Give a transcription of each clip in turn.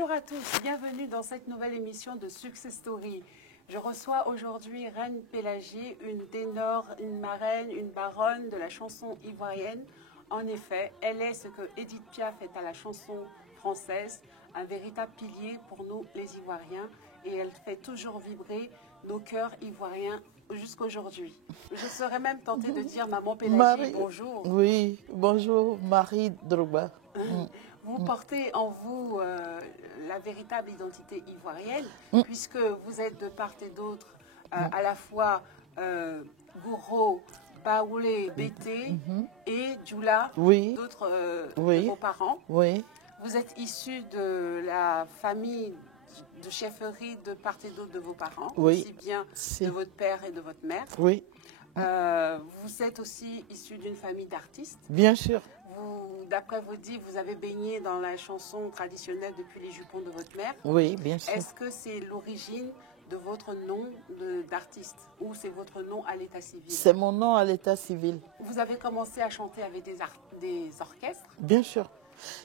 Bonjour à tous, bienvenue dans cette nouvelle émission de Success Story. Je reçois aujourd'hui Reine Pélagie, une ténor, une marraine, une baronne de la chanson ivoirienne. En effet, elle est ce que Edith Piaf est à la chanson française, un véritable pilier pour nous les Ivoiriens, et elle fait toujours vibrer nos cœurs ivoiriens jusqu'aujourd'hui. Je serais même tentée de dire Maman Pélagie, bonjour. Oui, bonjour Marie Drogba. Vous portez en vous la véritable identité ivoirienne, puisque vous êtes de part et d'autre à la fois Gouro, Baoulé, Bété et Djoula, d'autres de vos parents. Oui. Vous êtes issu de la famille de chefferie de part et d'autre de vos parents, aussi bien de votre père et de votre mère. Oui. Vous êtes aussi issu d'une famille d'artistes. Bien sûr. D'après vos dits, vous avez baigné dans la chanson traditionnelle depuis les jupons de votre mère. Oui, bien sûr. Est-ce que c'est l'origine de votre nom d'artiste ou c'est votre nom à l'état civil? C'est mon nom à l'état civil. Vous avez commencé à chanter avec des orchestres? Bien sûr.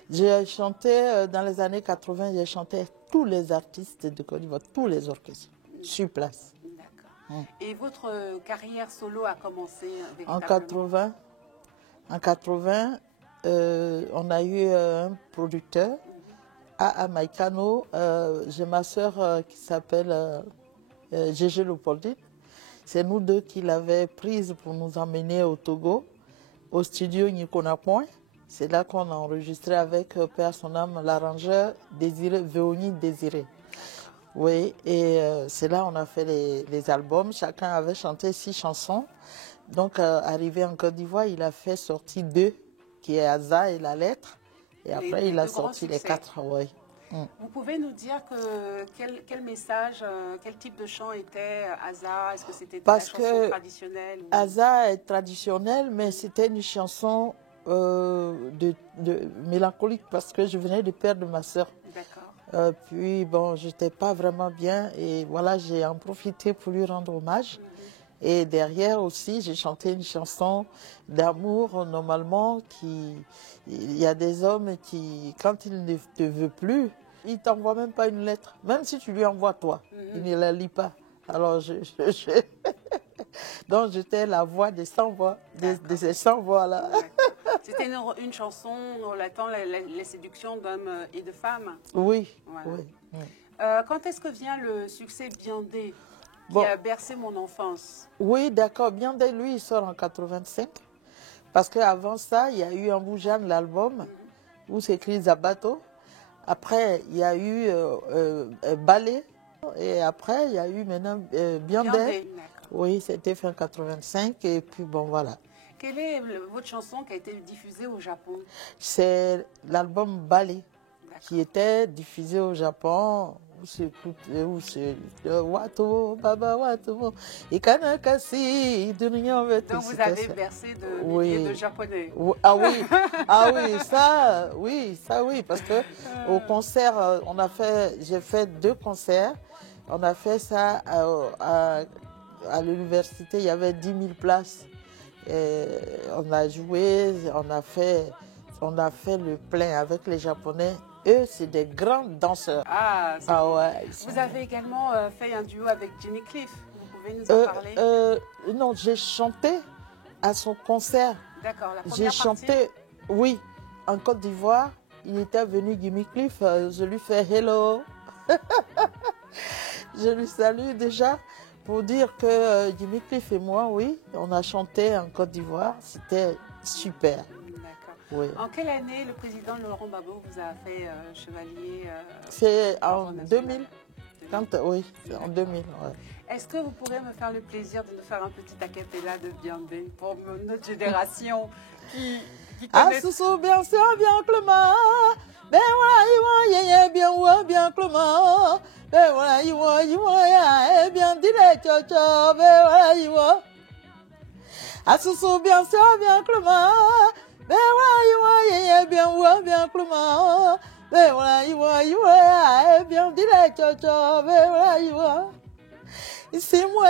J'ai chanté dans les années 80, j'ai chanté tous les artistes de Côte d'Ivoire, tous les orchestres, sur place. D'accord. Et votre carrière solo a commencé en 80. En 80, on a eu un producteur, A.A. Maïkano. J'ai ma soeur qui s'appelle Gégé Leopoldine. C'est nous deux qui l'avaient prise pour nous emmener au Togo, au studio Nikona Point. C'est là qu'on a enregistré avec Père son âme, l'arrangeur Désiré, Véonie Désiré. Oui, et c'est là qu'on a fait les albums. Chacun avait chanté 6 chansons. Donc, arrivé en Côte d'Ivoire, il a fait sortir 2, qui est Aza et La Lettre. Et après, il a sorti les 4. Oui. Vous pouvez nous dire quel message, quel type de chant était Aza? Est-ce que c'était de la chanson traditionnelle ou... Aza est traditionnelle, mais c'était une chanson mélancolique parce que je venais de perdre ma soeur. D'accord. Puis, bon, je n'étais pas vraiment bien et voilà, j'ai en profité pour lui rendre hommage. Et derrière aussi, j'ai chanté une chanson d'amour, normalement, il y a des hommes qui, quand ils ne te veulent plus, ils ne t'envoient même pas une lettre. Même si tu lui envoies toi, il ne la lit pas. Alors, donc j'étais la voix des 100 voix, de ces 100 voix-là. C'était une chanson relatant les séductions d'hommes et de femmes. Oui, voilà. Oui. Quand est-ce que vient le succès Biandé qui a bercé mon enfance? Oui, d'accord. Biandé, lui, il sort en 85. Parce qu'avant ça, il y a eu Amboujane, l'album, où c'est écrit Zabato. Après, il y a eu Ballet. Et après, il y a eu maintenant Biandé. Oui, c'était fin 85. Et puis, bon, voilà. Quelle est votre chanson qui a été diffusée au Japon? C'est l'album Ballet, qui était diffusé au Japon. Où c'est Wato, Baba Wato, et Kanakasi, donc vous avez bercé de milliers de japonais. Ah oui, ça oui, parce que au concert, j'ai fait 2 concerts. On a fait ça à l'université, il y avait 10 000 places. Et on a joué, on a fait le plein avec les Japonais. Eux, c'est des grands danseurs. Ouais. Vous avez également fait un duo avec Jimmy Cliff. Vous pouvez nous en parler? Non, j'ai chanté à son concert. D'accord, la première J'ai chanté, oui, en Côte d'Ivoire. Il était venu, Jimmy Cliff. Je lui fais hello. Je lui salue déjà pour dire que Jimmy Cliff et moi, oui, on a chanté en Côte d'Ivoire. C'était super. Oui. En quelle année le président Laurent Gbagbo vous a fait chevalier? C'est en 2000. Oui, en 2000. Ouais. Est-ce que vous pourrez me faire le plaisir de nous faire un petit acapella de Biandé pour notre génération qui connaît... Assoussou bien sûr, bien Clément. Ben voilà, bien Clément. Ben voilà, bien direct, ben voilà, Assoussou bien sûr, bien Clément. Ben voilà, bien Clément. Ben voilà, bien direct, ben voilà, ici moi,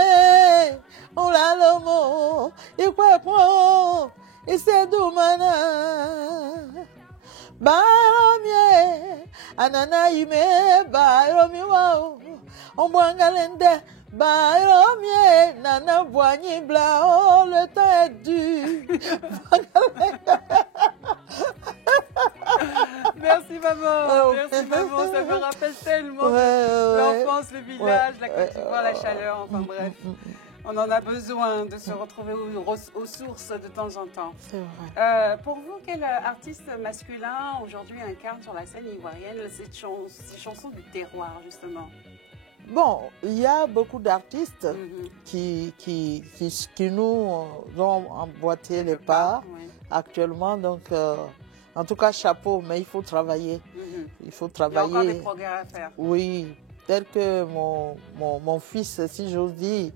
on l'a le mot, et quoi, et c'est dommage. Baramie, Anana ime bairo miwa. Omwangalende bairo mie. Nana boigny bla. Oh, le temps est dur. Merci maman, merci maman, ça me rappelle tellement l'enfance, le village, la Côte d'Ivoire, la chaleur, enfin bref. On en a besoin de se retrouver aux sources de temps en temps. C'est vrai. Pour vous, quel artiste masculin aujourd'hui incarne sur la scène ivoirienne ces chansons du terroir justement? Bon, il y a beaucoup d'artistes qui nous ont emboîté les pas actuellement, donc en tout cas chapeau, mais il faut travailler. Il faut travailler. Il y a encore des progrès à faire. Oui, tel que mon fils, si j'ose dire,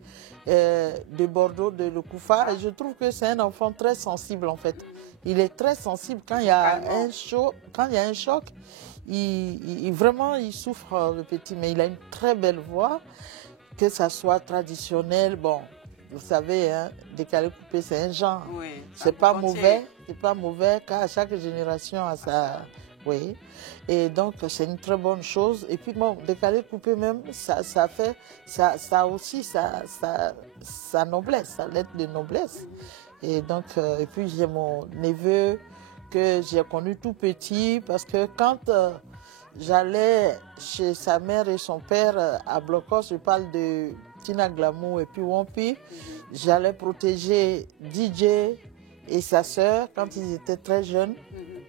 de Bordeaux, de Lekoufa, et je trouve que c'est un enfant très sensible en fait. Il est très sensible quand il y a un choc. Vraiment, il souffre, le petit, mais il a une très belle voix, que ça soit traditionnel. Bon, vous savez, hein, décalé coupé, c'est un genre. Oui, c'est pas mauvais, car chaque génération a sa... Oui, et donc c'est une très bonne chose. Et puis bon, décalé coupé même, ça a aussi sa noblesse, sa lettre de noblesse. Et donc, et puis j'ai mon neveu que j'ai connu tout petit, parce que quand j'allais chez sa mère et son père à Blocos, je parle de Tina Glamour et puis Wampi, j'allais protéger DJ et sa sœur quand ils étaient très jeunes.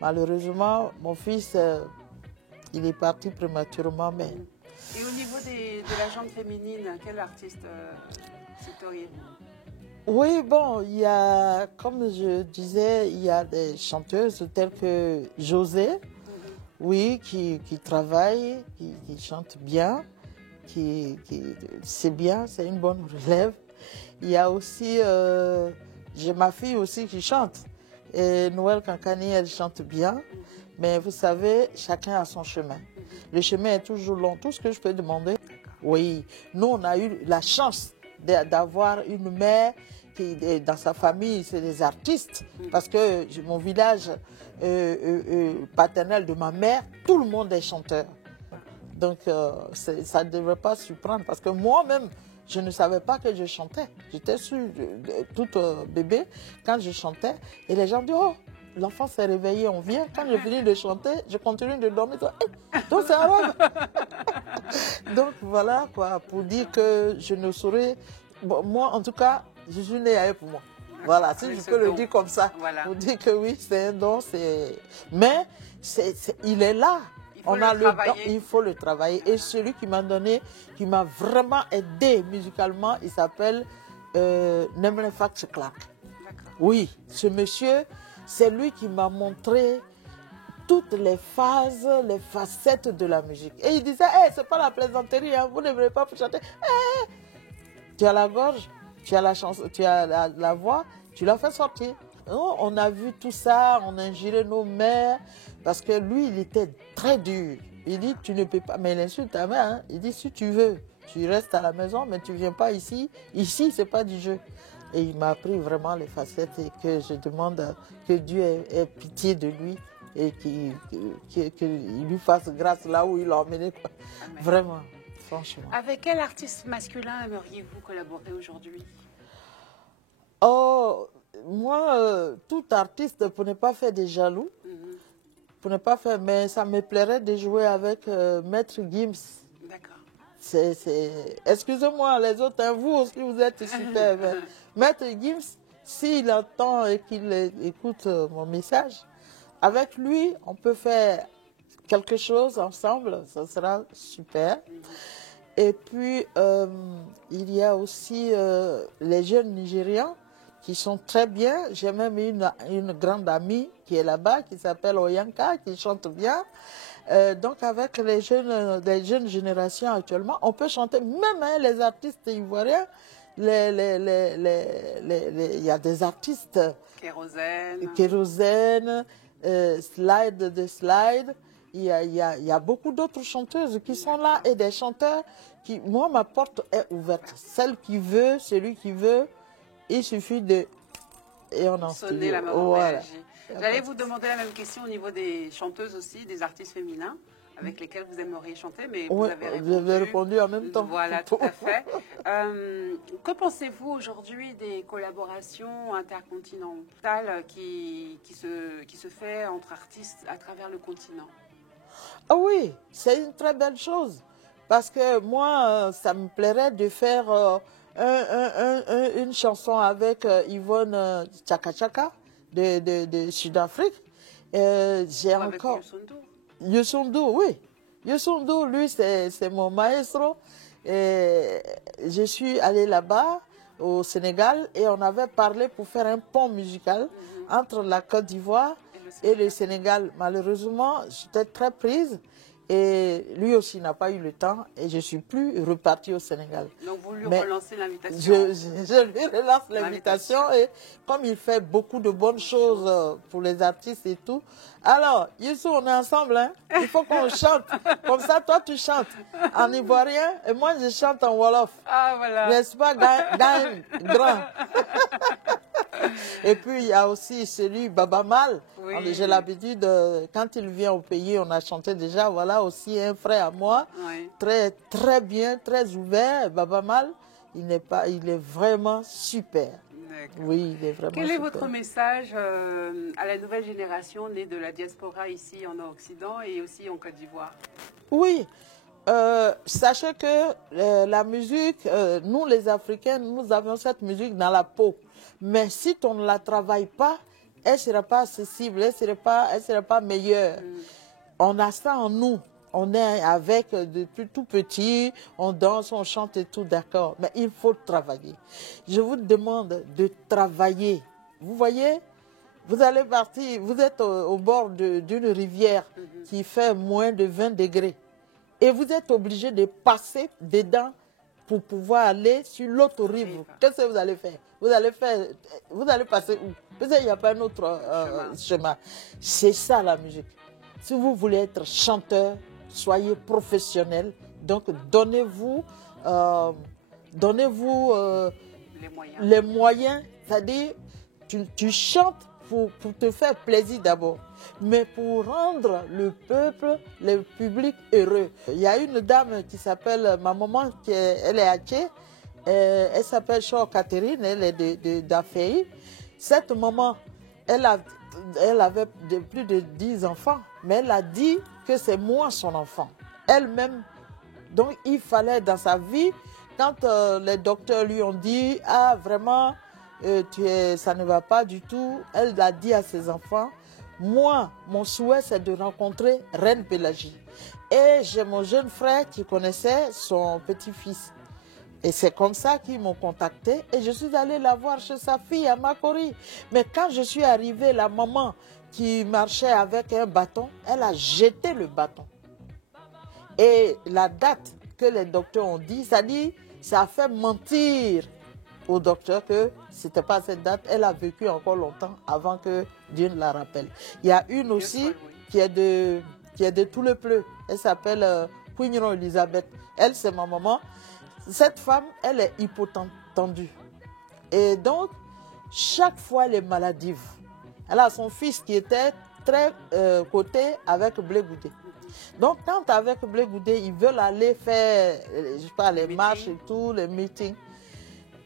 Malheureusement, mon fils, il est parti prématurément. Mais... Et au niveau de la gente féminine, quel artiste citeriez-vous? Oui, bon, il y a, comme je disais, il y a des chanteuses telles que José, oui, qui travaille, qui chante bien, c'est bien, c'est une bonne relève. Il y a aussi, j'ai ma fille aussi qui chante. Et Noël Kankani, elle chante bien. Mais vous savez, chacun a son chemin. Le chemin est toujours long. Tout ce que je peux demander, oui. Nous, on a eu la chance d'avoir une mère qui, dans sa famille, c'est des artistes. Parce que mon village paternel de ma mère, tout le monde est chanteur. Donc, ça ne devrait pas surprendre. Parce que moi-même, je ne savais pas que je chantais. J'étais toute bébé quand je chantais. Et les gens disent, oh, l'enfant s'est réveillé, on vient. Quand je finis de chanter, je continue de dormir. Donc, c'est arabe. Donc, voilà, quoi, pour dire que je ne saurais... Bon, moi, en tout cas, je suis née à pour moi. Voilà, si je peux le dire comme ça. Voilà. Pour dire que oui, c'est un don. Mais il est là. Il faut le travailler. Et celui qui m'a donné, qui m'a vraiment aidé musicalement, il s'appelle Nemre Fax Clark. Oui, ce monsieur, c'est lui qui m'a montré toutes les phases, les facettes de la musique. Et il disait, hey, c'est pas la plaisanterie, hein, vous ne devrez pas chanter. Hey, tu as la gorge, tu as la chanson, tu as la voix, tu l'as fait sortir. On a vu tout ça, on a ingéré nos mères, parce que lui, il était très dur. Il dit, tu ne peux pas, mais il insulte ta mère, hein. Il dit, si tu veux, tu restes à la maison, mais tu ne viens pas ici. Ici, ce n'est pas du jeu. Et il m'a appris vraiment les facettes et que je demande que Dieu ait pitié de lui et qu'il lui fasse grâce là où il l'a emmené. Quoi. Vraiment, franchement. Avec quel artiste masculin aimeriez-vous collaborer aujourd'hui? Oh, moi, tout artiste, pour ne pas faire des jaloux, pour ne pas faire, mais ça me plairait de jouer avec Maître Gims. D'accord. Excusez-moi les autres, hein, vous aussi vous êtes super. Maître Gims, s'il entend et qu'il écoute mon message, avec lui, on peut faire quelque chose ensemble, ça sera super. Et puis, il y a aussi les jeunes Nigérians qui sont très bien. J'ai même une grande amie qui est là-bas, qui s'appelle Oyanka, qui chante bien. Donc, avec les jeunes générations actuellement, on peut chanter, même hein, les artistes ivoiriens, il y a des artistes. Kérosène, Slide de Slide. Il y a beaucoup d'autres chanteuses qui sont là et des chanteurs qui... Moi, ma porte est ouverte. Celle qui veut, celui qui veut, il suffit de... Et on en sonner la maman. Voilà. J'allais vous demander la même question au niveau des chanteuses aussi, des artistes féminins. avec lesquels vous aimeriez chanter, mais Oui, vous avez répondu en même temps. Voilà, tout à fait. Que pensez-vous aujourd'hui des collaborations intercontinentales qui se fait entre artistes à travers le continent? Ah oui, c'est une très belle chose. Parce que moi, ça me plairait de faire une chanson avec Yvonne Chaka Chaka de Sud-Afrique. J'ai Avec encore... Youssou N'Dour. Youssou N'Dour, oui. Youssou N'Dour, lui, c'est mon maestro. Et je suis allée là-bas, au Sénégal, et on avait parlé pour faire un pont musical entre la Côte d'Ivoire et le Sénégal. Malheureusement, j'étais très prise. Et lui aussi n'a pas eu le temps et je ne suis plus repartie au Sénégal. Donc vous lui relancez l'invitation. Je lui relance l'invitation et comme il fait beaucoup de bonnes choses pour les artistes et tout. Alors, Youssou, on est ensemble, hein? Il faut qu'on chante. Comme ça, toi, tu chantes en ivoirien et moi, je chante en wolof. Ah, voilà. N'est-ce pas, gagne grand. Et puis, il y a aussi celui Baba Mal. Oui. J'ai l'habitude, quand il vient au pays, on a chanté déjà. Voilà aussi un frère à moi, oui. Très bien, très ouvert. Baba Mal, il est vraiment super. Oui, il est vraiment super. Quel est votre message à la nouvelle génération née de la diaspora ici en Occident et aussi en Côte d'Ivoire? Oui, sachez que la musique, nous les Africains, nous avons cette musique dans la peau. Mais si on ne la travaille pas, elle ne sera pas accessible, elle ne sera pas meilleure. On a ça en nous. On est avec depuis tout petit, on danse, on chante et tout, d'accord. Mais il faut travailler. Je vous demande de travailler. Vous voyez, vous allez partir, vous êtes au bord d'une rivière qui fait moins de 20 degrés. Et vous êtes obligé de passer dedans pour pouvoir aller sur l'autre rive. Qu'est-ce que vous allez faire? Vous allez passer où? Peut-être qu'il n'y a pas un autre chemin. C'est ça la musique. Si vous voulez être chanteur, soyez professionnel. Donc donnez-vous les moyens. C'est-à-dire, tu chantes pour te faire plaisir d'abord, mais pour rendre le peuple, le public heureux. Il y a une dame qui s'appelle, ma maman, elle est hachée, elle s'appelle Shaw Catherine, elle est d'Affaï. Cette maman, elle avait plus de 10 enfants, mais elle a dit que c'est moi son enfant, elle-même. Donc il fallait dans sa vie, quand les docteurs lui ont dit, ah vraiment, ça ne va pas du tout, elle a dit à ses enfants, moi, mon souhait, c'est de rencontrer Reine Pélagie. Et j'ai mon jeune frère qui connaissait son petit-fils. Et c'est comme ça qu'ils m'ont contacté et je suis allée la voir chez sa fille à Makori. Mais quand je suis arrivée, la maman qui marchait avec un bâton, elle a jeté le bâton. Et la date que les docteurs ont dit, ça a fait mentir au docteur que ce n'était pas cette date. Elle a vécu encore longtemps avant que Dieu ne la rappelle. Il y a une aussi qui est de tout le pleu. Elle s'appelle Queen Elisabeth. Elle, c'est ma maman. Cette femme, elle est hypotendue. Et donc, chaque fois, elle est maladive. Elle a son fils qui était très coté avec Blé Goudé. Donc, quand avec Blé Goudé, ils veulent aller faire, je sais pas, les marches et tout, les meetings,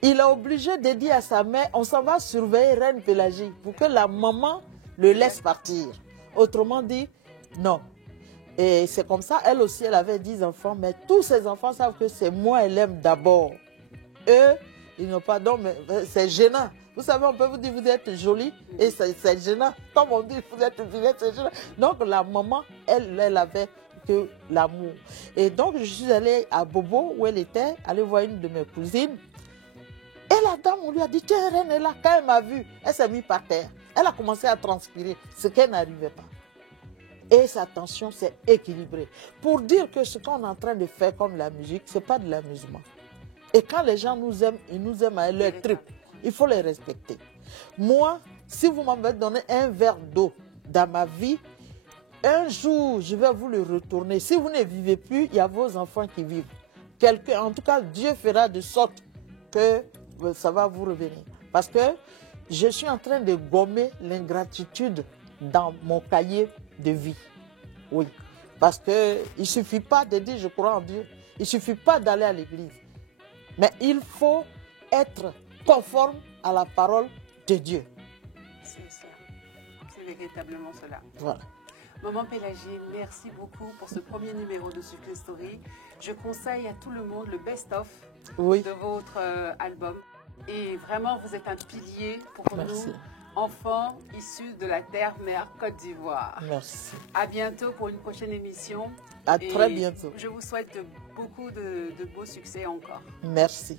il est obligé de dire à sa mère, on s'en va surveiller Reine Pélagie pour que la maman le laisse partir. Autrement dit, non. Et c'est comme ça, elle aussi, elle avait 10 enfants, mais tous ses enfants savent que c'est moi, elle aime d'abord. Eux, ils n'ont pas d'homme, c'est gênant. Vous savez, on peut vous dire, vous êtes jolie, et c'est gênant. Comme on dit, vous êtes vilaine, c'est gênant. Donc la maman, elle avait que l'amour. Et donc, je suis allée à Bobo, où elle était, aller voir une de mes cousines. Et la dame, on lui a dit, tiens, Reine est là. Quand elle m'a vue, elle s'est mise par terre. Elle a commencé à transpirer, ce qu'elle n'arrivait pas. Et sa tension s'est équilibrée. Pour dire que ce qu'on est en train de faire comme la musique, ce n'est pas de l'amusement. Et quand les gens nous aiment, ils nous aiment à leur trip. Il faut les respecter. Moi, si vous m'avez donné un verre d'eau dans ma vie, un jour, je vais vous le retourner. Si vous ne vivez plus, il y a vos enfants qui vivent. En tout cas, Dieu fera de sorte que ça va vous revenir. Parce que je suis en train de gommer l'ingratitude dans mon cahier de vie. Oui. Parce qu'il ne suffit pas de dire je crois en Dieu. Il ne suffit pas d'aller à l'église. Mais il faut être conforme à la parole de Dieu. C'est ça. C'est véritablement cela. Voilà. Maman Pélagie, merci beaucoup pour ce premier numéro de Success Story. Je conseille à tout le monde le best-of de votre album. Et vraiment, vous êtes un pilier pour nous, enfants issus de la terre-mère Côte d'Ivoire. Merci. À bientôt pour une prochaine émission. À très bientôt. Je vous souhaite beaucoup de beaux succès encore. Merci.